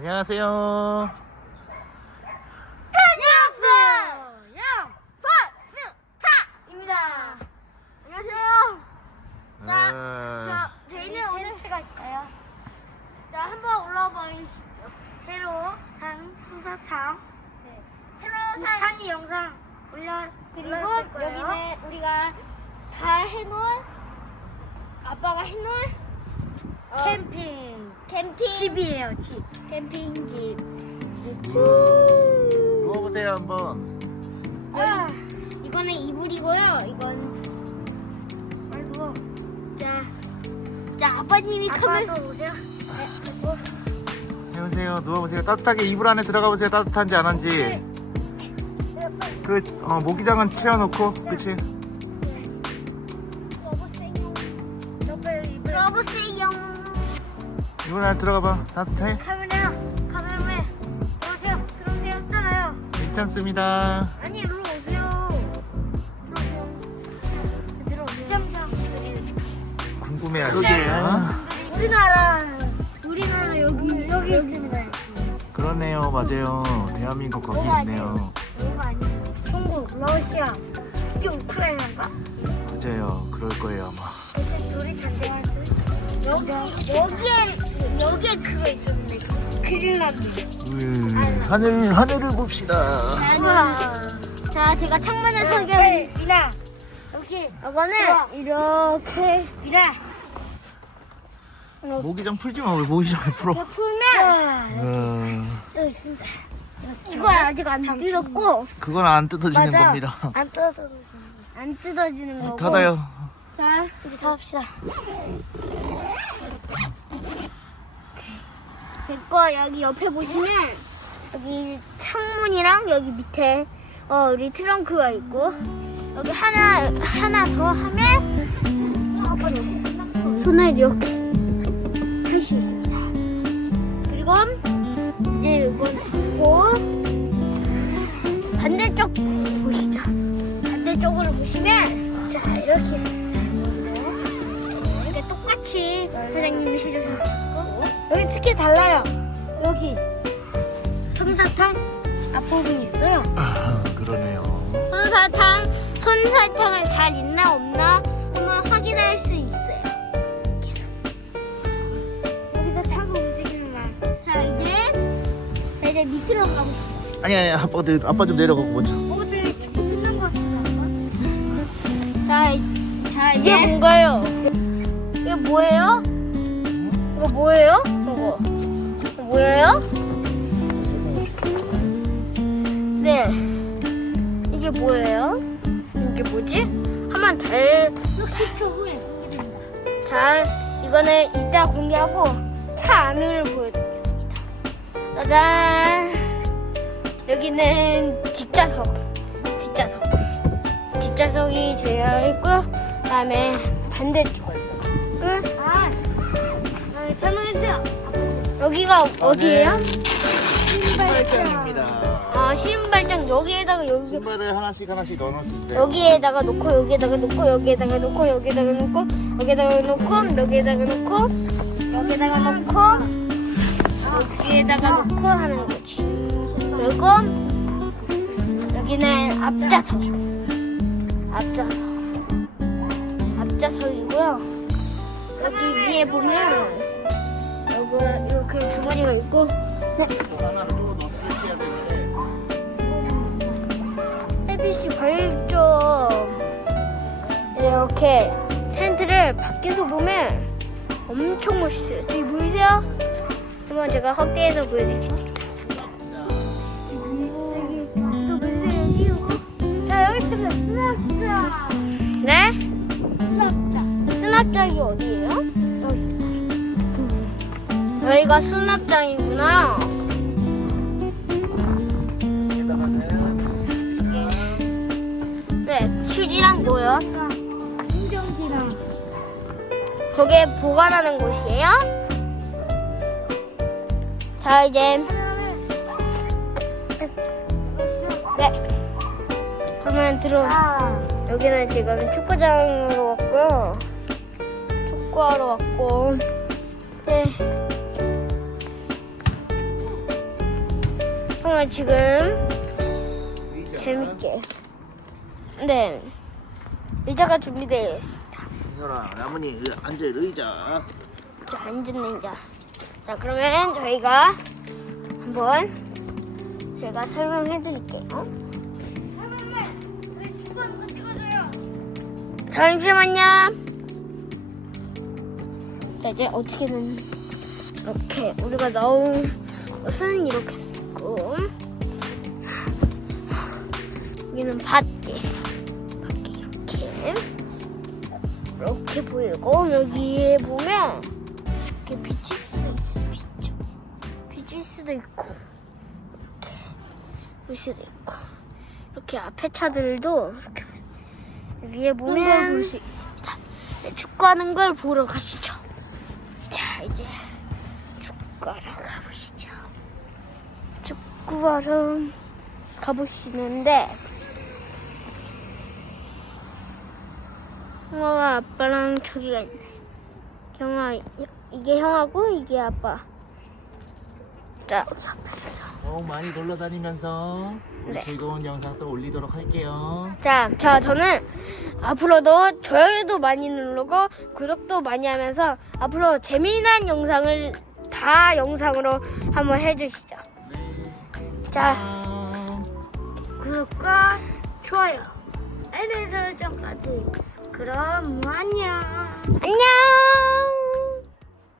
안녕하세요. 안녕하세요. 파스타입니다. 안녕하세요. 자, 네. 자, 저희는 오늘 가 있어요. 자, 한번 올라와 보시죠. 새로 산 솜사탕. 네. 새로 산 산이 영상 올려 그리고 여기는 우리가 다 해놓은 아빠가 해놓은 어, 캠핑 캠핑 집이에요 집 캠핑집. 누워보세요 한번. 아, 이거는 이불이고요. 이건 빨리 누워. 자, 자 아빠님이 카메라 오세요. 해보세요. 누워보세요. 따뜻하게 이불 안에 들어가 보세요. 따뜻한지 안 한지. 그 어, 모기장은 채워놓고, 그치? 이불 안에 들어가 봐. 따뜻해? 카메라, 카메라맨. 들어오세요. 들어오세요. 했잖아요. 괜찮습니다. 아니, 일로 오세요. 들어오세요. 들어오세요. 궁금해하시네요. 우리나라, 우리나라 여기, 여기, 여기입니다. 그러네요. 맞아요. 대한민국 거기 있네요. 여기가 아니에요. 중국, 러시아, 이게 우크라이나인가? 맞아요. 그럴 거예요 아마. 우리 잔대할 수 여기 여기에 여기에 그거 있었는데 그린란드. 으, 하늘 하늘을 봅시다. 자, 제가 창문을 설계. 이나 여기 이거는 이렇게 이래. 모기장 풀지 마. 왜 모기장을 풀어? 풀면 어, 여기 있습니다. 이거 아직 안 뜯었고 그건 안 뜯어지는 맞아. 겁니다. 안 뜯어지는 안 뜯어지는 거고. 닫아요. 자, 이제 닫읍시다. 됐고 여기 옆에 보시면 여기 창문이랑 여기 밑에 어 우리 트렁크가 있고 여기 하나 하나 더 하면 손을 이렇게 할 수 있습니다. 그리고 이제 이건 닫고 반대쪽 보시죠. 반대쪽으로 보시면 자 이렇게 이렇게 똑같이 사장님이 해주셨고 여기 특히 달라요 여기 솜사탕 앞부분이 있어요 아, 그러네요. 솜사탕 솜사탕은 잘 있나 없나 한번 확인할 수 있어요 여기다 차가 움직이는 자 이제 자, 이제 밑으로 가보시죠 아니 아니 아빠 좀 아빠 좀 내려가고 먼저. 어, 저기 축구 끝난 것 같은데, 자, 이- 자, 이게 뭔가요? 이게 뭐예요? 이거 뭐예요? 뭐예요? 네. 이게 뭐예요? 이게 뭐지? 한번 달. 10초 후에 공개됩니다. 자, 이거는 이따 공개하고 차 안을 보여드리겠습니다. 짜잔. 여기는 뒷좌석, 뒷좌석, 뒷좌석이 되어 있고, 그다음에 반대쪽. 끝. 아, 아, 설명해주세요. 여기가 어디예요? 발전입니다. 아, 신발장 여기에다가 여기 신발을 하나씩 하나씩 넣어놓을 수 있어요. 여기에다가 놓고 여기에다가 놓고 여기에다가 놓고 여기에다가 놓고 여기에다가 놓고 여기에다가 놓고 여기에다가 놓고 여기에다가 놓고 하는 거지. 그리고 여기는 앞좌석. 앞좌석. 앞좌석이고요. 여기 위에 보면 여기 이렇게 주머니가 있고 되는데. 햇빛이 밝죠. 이렇게 텐트를 밖에서 보면 엄청 멋있어요. 저기 보이세요? 한번 제가 확대해서 보여드리겠습니다. 자 여기 있습니다. 수납장. 네? 수납장. 수납장이 어디예요? 여기 여기가 수납장이구나. 네, 휴지랑 뭐요? 충전기랑. 거기에 보관하는 곳이에요. 자, 이제. 네. 그러면 들어. 여기는 지금 축구장으로 왔고요. 축구하러 왔고. 형아 지금 재밌게. 네. 의자가 준비되어 있습니다. 이소라 나무니 앉아 의자 자, 앉은 의자. 자, 그러면 저희가 한번 제가 설명해 드릴게요. 찍어줘요. 잠시만요. 자, 이제 어떻게 든 이렇게 우리가 넣은 것은 이렇게 됐고 여기는 밖에 밖에 이렇게 이렇게 보이고 여기에 보면 이렇게 비칠 수도 있어요. 비쳐 비칠 수도 있고 이렇게 볼 수도 있고 이렇게 앞에 차들도 이렇게 위에 보면 볼 수 있습니다. 네, 축구하는 걸 보러 가시죠. 자, 이제 축구하러. 축구하러 가보시는데 형아가 아빠랑 저기가 있네. 형아, 이- 이게 형하고 이게 아빠. 자, 있어. 너무 많이 놀러 다니면서 우리 네. 즐거운 영상 또 올리도록 할게요 자, 자, 저는 앞으로도 좋아요도 많이 누르고 구독도 많이 하면서 앞으로 재미난 영상을 다 영상으로 한번 해주시죠. 자, 아, 구독과 좋아요, 알림 설정까지. 그럼 안녕. 안녕!